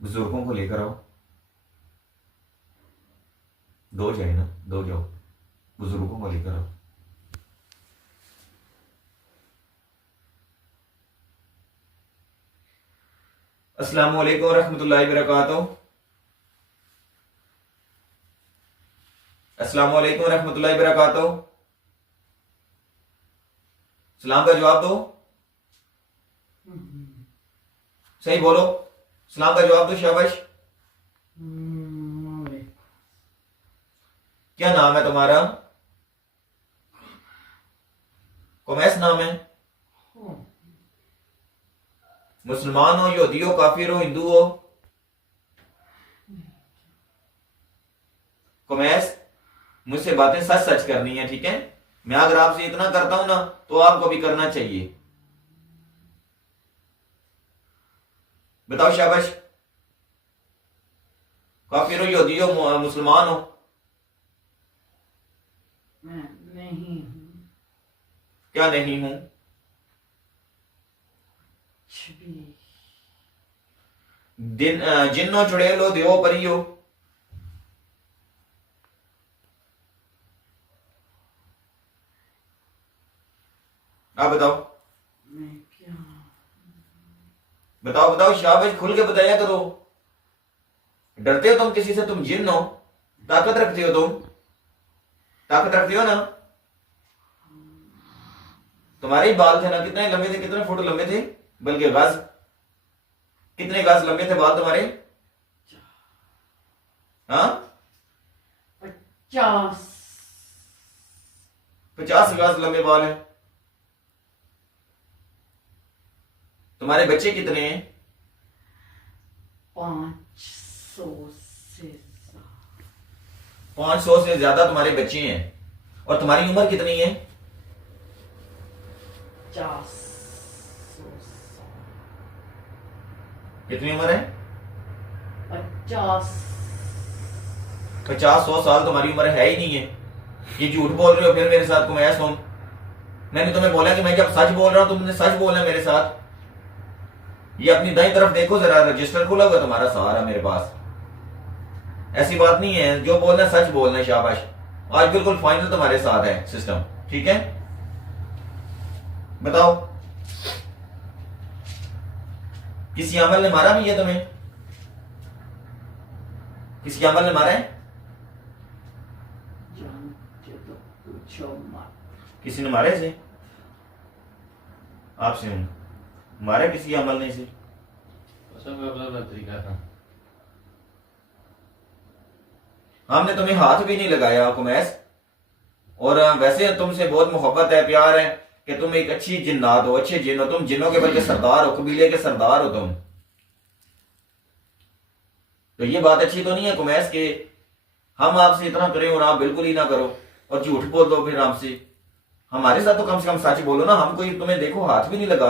बुजुर्गों को लेकर आओ। दो जाए ना, दो जाओ, बुजुर्गों को लेकर आओ। अस्सलाम वालेकुम रहमतुल्लाहि वबरकातुहू। अस्सलाम वालेकुम रहमतुल्लाहि वबरकातुहू। सलाम का जवाब दो, सही बोलो। सलाम का जवाब दो, शाबाश। क्या नाम है तुम्हारा? कोमैस नाम है? मुसलमान हो, यहूदी हो, काफिर हो, हिंदू हो? कोमैस, मुझसे बातें सच सच करनी है, ठीक है? मैं अगर आपसे इतना करता हूं ना तो आपको भी करना चाहिए। बताओ शाबाश। काफिर हो, यहूदी हो, मुसलमान हो? मैं नहीं हूँ। क्या नहीं हूं? छवि। दिन जिन्नो, चुड़ैल हो, देवो, परी हो? आप बताओ। मैं क्या? बताओ बताओ, शाबाश, खुल के बताया करो। डरते हो तुम किसी से? तुम जिन्न हो, ताकत रखते हो तुम, ताकत रखते हो ना? तुम्हारे ही बाल थे ना, कितने लंबे थे, कितने फुट लंबे थे, बल्कि गज, कितने गज लंबे थे बाल तुम्हारे? हाँ, 50। 50 गज लंबे बाल हैं। तुम्हारे बच्चे कितने हैं? 500 से ज्यादा। 500 से ज्यादा तुम्हारे बच्चे हैं। और तुम्हारी उम्र कितनी है? 50। कितनी उम्र है? 50। 50-100 साल तुम्हारी उम्र है ही नहीं है। ये झूठ बोल रहे हो फिर मेरे साथ। तुम ऐसा तुम, मैंने तुम्हें बोला कि मैं जब सच बोल रहा हूं तुमने सच बोलना है मेरे साथ। ये अपनी दाई तरफ देखो जरा, रजिस्टर खुला हुआ तुम्हारा सारा मेरे पास। ऐसी बात नहीं है, जो बोलना है सच बोलना है, शाबाश। आज बिल्कुल फाइनल तुम्हारे साथ है सिस्टम, ठीक है? बताओ, किसी अमल ने मारा भी है तुम्हें? किसी अमल ने मारा है? जानते तो पूछो मत। किसी ने मारे इसे? आपसे हूं, मारे किसी अमल ने इसे? तरीका था। हमने तुम्हें हाथ भी नहीं लगाया कुमैस। और वैसे तुमसे बहुत मोहब्बत है, प्यार है कि तुम एक अच्छी जिन्नात हो, अच्छे जिन हो तुम, जिन्नों के बल्कि सरदार हो, कबीले के सरदार हो तुम। तो ये बात अच्छी तो नहीं है कुमैस कि हम आपसे इतना करें और आप बिल्कुल ही ना करो और झूठ बोल दो फिर हमसे। हमारे साथ तो कम से कम सच बोलो ना। हम कोई तुम्हें देखो हाथ भी नहीं लगा